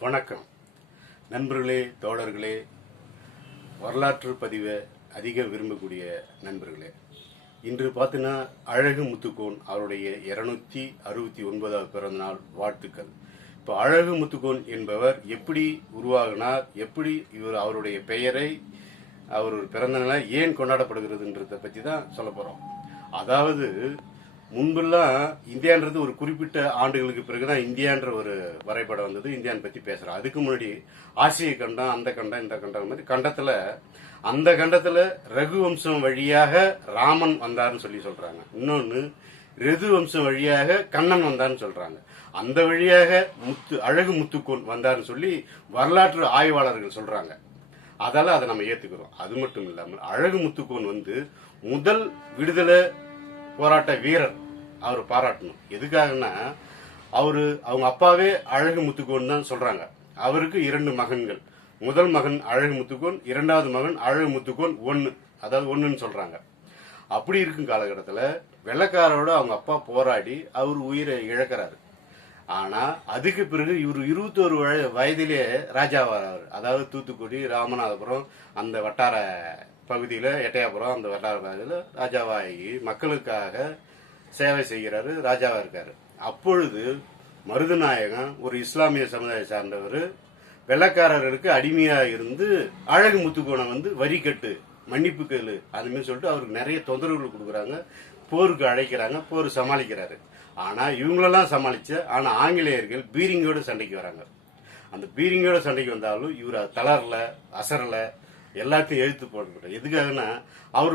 வணக்கம் நண்பர்களே, தோழர்களே, வரலாற்று பதிவை அதிக விரும்பக்கூடிய நண்பர்களே. இன்று பார்த்தீங்கன்னா அழகு முத்துக்கோன் அவருடைய 269வது பிறந்தநாள் வாழ்த்துக்கள். இப்போ அழகு முத்துக்கோன் என்பவர் எப்படி உருவாகினார், எப்படி இவர் அவருடைய பெயரை அவர் பிறந்தநாள் ஏன் கொண்டாடப்படுகிறதுன்றதை பற்றி தான் சொல்ல போகிறோம். அதாவது முன்பெல்லாம் இந்தியான்றது ஒரு குறிப்பிட்ட ஆண்டுகளுக்கு பிறகுதான் இந்தியான்ற ஒரு வரைபடம் வந்தது. இந்தியான் பத்தி பேசுறோம். அதுக்கு முன்னாடி ஆசிய கண்டம், அந்த கண்டம், இந்த கண்டம் மாதிரி அந்த கண்டத்துல ரகு வம்சம் வழியாக ராமன் வந்தார்னு சொல்லி சொல்றாங்க. இன்னொன்னு ரிது வம்சம் வழியாக கண்ணன் வந்தார்னு சொல்றாங்க. அந்த வழியாக அழகு முத்துக்கோன் வந்தார்னு சொல்லி வரலாற்று ஆய்வாளர்கள் சொல்றாங்க. அதால அதை நம்ம ஏத்துக்கிறோம். அது மட்டும் இல்லாமல் அழகு முத்துக்கோன் முதல் விடுதலை போராட்ட வீரர். அவர் பாராட்டணும். எதுக்காகனா அவங்க அப்பாவே அழகு முத்துக்கோன் தான் சொல்றாங்க. அவருக்கு 2 மகன்கள். முதல் மகன் அழகு முத்துக்கோன், 2வது மகன் அழகு முத்துக்கோன் 1, அதாவது 1ன்னு சொல்றாங்க. அப்படி இருக்கும் காலகட்டத்தில் வெள்ளக்காரோட அவங்க அப்பா போராடி அவர் உயிரை இழக்கிறாரு. ஆனா அதுக்கு பிறகு இவர் 21 வயதிலே ராஜாவார். அதாவது தூத்துக்குடி, ராமநாதபுரம் அந்த வட்டார பகுதியில், எட்டயாபுரம் அந்த வட்டார பகுதியில் ராஜாவாகி மக்களுக்காக சேவை செய்கிறாரு, ராஜாவா இருக்காரு. அப்பொழுது மருதுநாயகம் ஒரு இஸ்லாமிய சமுதாயம் சார்ந்தவர் வெள்ளக்காரர்களுக்கு அடிமையாக இருந்து அழகு முத்துக்கோனை வரி கட்டு, மன்னிப்பு கேளு அதுமாரி சொல்லிட்டு அவருக்கு நிறைய தொந்தரவுகள் கொடுக்குறாங்க. போருக்கு அழைக்கிறாங்க, போர் சமாளிக்கிறாரு. ஆனா இவங்களெல்லாம் ஆனா ஆங்கிலேயர்கள் பீரிங்கோட சண்டைக்கு வராங்க. அந்த பீரிங்கோட சண்டைக்கு வந்தாலும் இவர் தளரல, அசரல, எல்லாத்தையும் எழுத்து போடப்பட்ட. எதுக்காகனா அவர்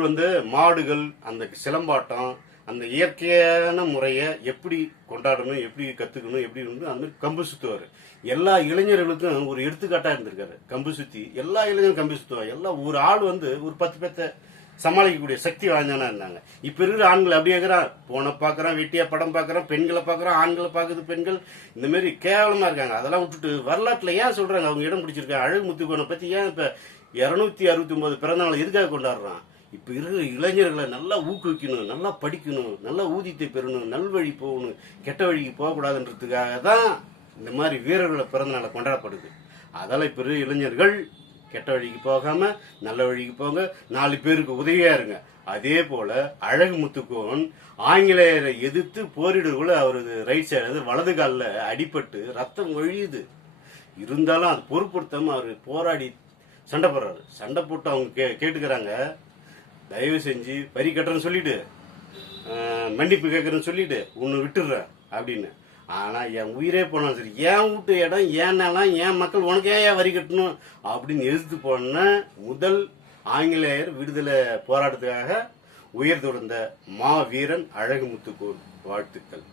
மாடுகள், அந்த சிலம்பாட்டம், அந்த இயற்கையான முறையை எப்படி கொண்டாடணும், எப்படி கத்துக்கணும், எப்படி அந்த மாதிரி கம்பு சுத்துவார். எல்லா இளைஞர்களுக்கும் ஒரு எடுத்துக்காட்டா இருந்திருக்காரு. கம்பு சுத்தி எல்லா இளைஞரும் கம்பு சுத்துவார். எல்லாம் ஒரு ஆள் ஒரு 10 பேர்த்த சமாளிக்கக்கூடிய சக்தி வாய்ந்தவனா இருந்தாங்க. இப்ப இருக்கிற ஆண்கள் அப்படியே இருக்கிறான், போனை பாக்குறான், வெட்டியா படம் பாக்குறான், பெண்களை பாக்குறான், ஆண்களை பாக்குது பெண்கள், இந்த மாதிரி கேவலமா இருக்காங்க. அதெல்லாம் விட்டுட்டு வரலாற்றுல ஏன் சொல்றாங்க அவங்க இடம் பிடிச்சிருக்காங்க. அழகு முத்துக்கோனை பத்தி ஏன் இப்ப 269 பிறந்தநாள் எதுக்காக கொண்டாடுறான்? இப்ப இருக்கிற இளைஞர்களை நல்லா ஊக்குவிக்கணும், நல்லா படிக்கணும், நல்லா ஊதியத்தை பெறணும், நல்வழி போகணும், கெட்ட வழிக்கு போகக்கூடாதுன்றதுக்காக தான் இந்த மாதிரி வீரர்களை பிறந்தநாளை கொண்டாடப்படுது. அதால இப்ப இருக்கிற இளைஞர்கள் கெட்ட வழிக்கு போகாம நல்ல வழிக்கு போங்க, 4 பேருக்கு உதவியா இருங்க. அதே போல அழகு முத்துக்கோன் ஆங்கிலேயரை எதிர்த்து போரிடுக்குள்ள அவரது ரைட் சைடு வலது காலில் அடிபட்டு ரத்தம் ஒழியுது. இருந்தாலும் அது பொருட்படுத்தாம அவர் போராடி சண்டை போடுறாரு. சண்டை போட்டு அவங்க கேட்டுக்கிறாங்க, தயவு செஞ்சு வரி கட்டுறேன்னு சொல்லிட்டு, மன்னிப்பு கேட்கறேன்னு சொல்லிட்டு உன்னை விட்டுடுறேன் அப்படின்னு. ஆனா என் உயிரே போனாலும் சரி, ஏன் வீட்டு இடம், ஏன் நிலம், ஏன் மக்கள், உனக்கு ஏன் வரி கட்டணும் அப்படின்னு எதிர்த்து போன முதல் ஆங்கிலேயர் விடுதலை போராட்டத்துக்காக உயர் துறந்த மாவீரன் அழகு முத்துக்கோன். வாழ்த்துக்கள்.